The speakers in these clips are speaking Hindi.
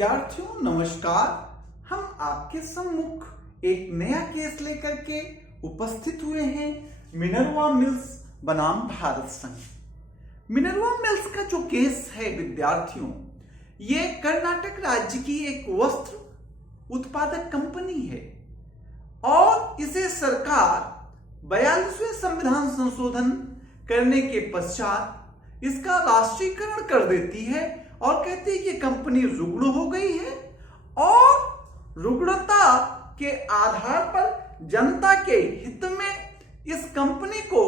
विद्यार्थियों नमस्कार। हम आपके सम्मुख एक नया केस लेकर के उपस्थित हुए हैं। मिनर्वा मिल्स बनाम भारत संघ। मिनर्वा मिल्स का जो केस है विद्यार्थियों, ये कर्नाटक राज्य की एक वस्त्र उत्पादक कंपनी है और इसे सरकार 42वें संविधान संशोधन करने के पश्चात इसका राष्ट्रीयकरण कर देती है और कहती है कि कंपनी रुग्ण हो गई है और रुग्णता के आधार पर जनता के हित में इस कंपनी को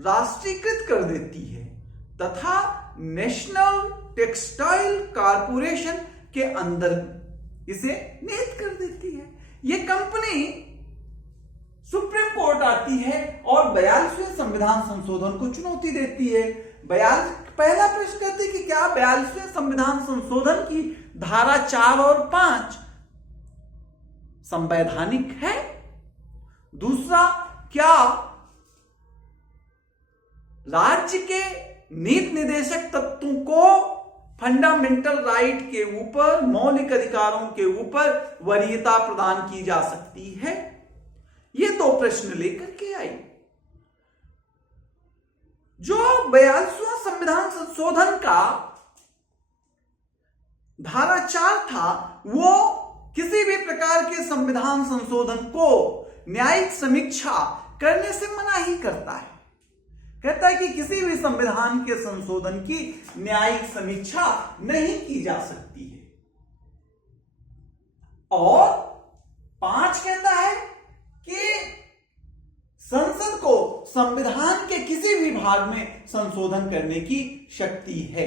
राष्ट्रीयकृत कर देती है तथा नेशनल टेक्सटाइल कॉरपोरेशन के अंदर इसे निहित कर देती है। यह कंपनी सुप्रीम कोर्ट आती है और 42वें संविधान संशोधन को चुनौती देती है। पहला प्रश्न कहते हैं कि क्या 42वें संविधान संशोधन की धारा 4 और 5 संवैधानिक है। दूसरा, क्या राज्य के नीति निर्देशक तत्वों को फंडामेंटल राइट के ऊपर, मौलिक अधिकारों के ऊपर वरीयता प्रदान की जा सकती है। ये दो प्रश्न लेकर के आई। जो 42वां संविधान संशोधन का धारा 4 था, वो किसी भी प्रकार के संविधान संशोधन को न्यायिक समीक्षा करने से मना ही करता है। कहता है कि किसी भी संविधान के संशोधन की न्यायिक समीक्षा नहीं की जा सकती है। और 5 कहता है कि संसद को संविधान के किसी भी भाग में संशोधन करने की शक्ति है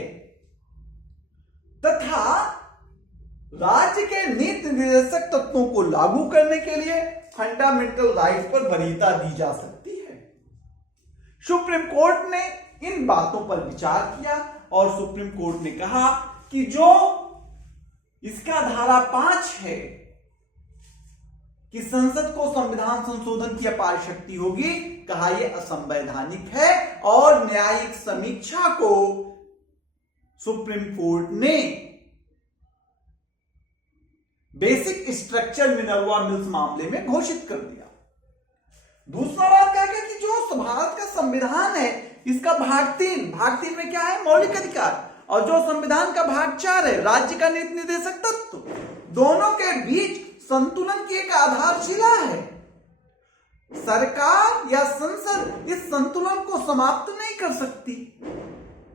तथा राज्य के नीति निर्देशक तत्वों को लागू करने के लिए फंडामेंटल राइट पर वरीयता दी जा सकती है। सुप्रीम कोर्ट ने इन बातों पर विचार किया और सुप्रीम कोर्ट ने कहा कि जो इसका धारा 5 है कि संसद को संविधान संशोधन की अपार शक्ति होगी, कहा यह असंवैधानिक है और न्यायिक समीक्षा को सुप्रीम कोर्ट ने बेसिक स्ट्रक्चर मिनर्वा मिल्स मामले में घोषित कर दिया। दूसरा बात क्या है कि जो भारत का संविधान है, इसका भाग 3 में क्या है? मौलिक अधिकार। और जो संविधान का भाग 4 है, राज्य का नीति निर्देशक तत्व, दोनों के बीच संतुलन की एक आधारशिला है। सरकार या संसद इस संतुलन को समाप्त नहीं कर सकती।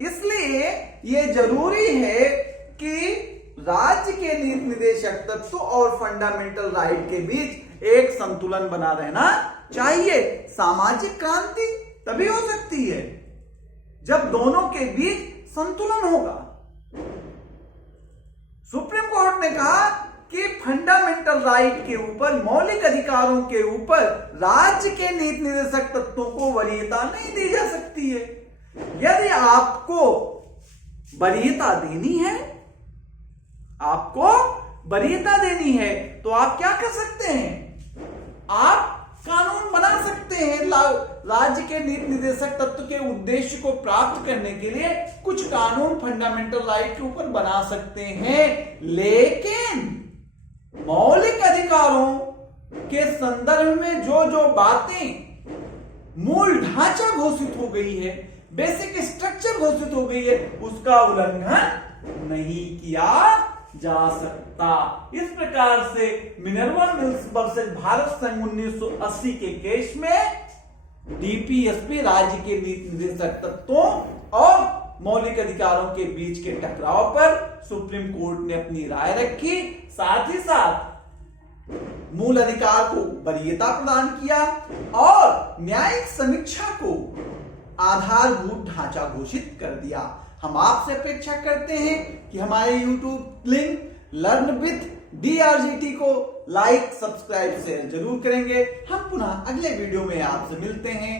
इसलिए यह जरूरी है कि राज्य के नीति निर्देशक तत्व और फंडामेंटल राइट के बीच एक संतुलन बना रहना चाहिए। सामाजिक क्रांति तभी हो सकती है जब दोनों के बीच संतुलन होगा। सुप्रीम कोर्ट ने कहा कि फंडामेंटल राइट के ऊपर, मौलिक अधिकारों के ऊपर राज्य के नीति निर्देशक तत्वों को वरीयता नहीं दी जा सकती है। यदि आपको वरीयता देनी है तो आप क्या कर सकते हैं? आप कानून बना सकते हैं। राज्य के नीति निर्देशक तत्व के उद्देश्य को प्राप्त करने के लिए कुछ कानून फंडामेंटल राइट के ऊपर बना सकते हैं, लेकिन मौलिक अधिकारों के संदर्भ में जो जो बातें, मूल ढांचा घोषित हो गई है, बेसिक स्ट्रक्चर घोषित हो गई है, उसका उल्लंघन नहीं किया जा सकता। इस प्रकार से मिनर्वा मिल्स वर्सेस भारत संघ 1980 के केस में डीपीएसपी राज्य के नीति निर्देशक तत्वों और मौलिक अधिकारों के बीच के टकराव पर सुप्रीम कोर्ट ने अपनी राय रखी। साथ ही साथ मूल अधिकार को वरीयता प्रदान किया और न्यायिक समीक्षा को आधारभूत ढांचा घोषित कर दिया। हम आपसे अपेक्षा करते हैं कि हमारे YouTube link learn with DRGT को लाइक, सब्सक्राइब, शेयर जरूर करेंगे। हम पुनः अगले वीडियो में आपसे मिलते हैं।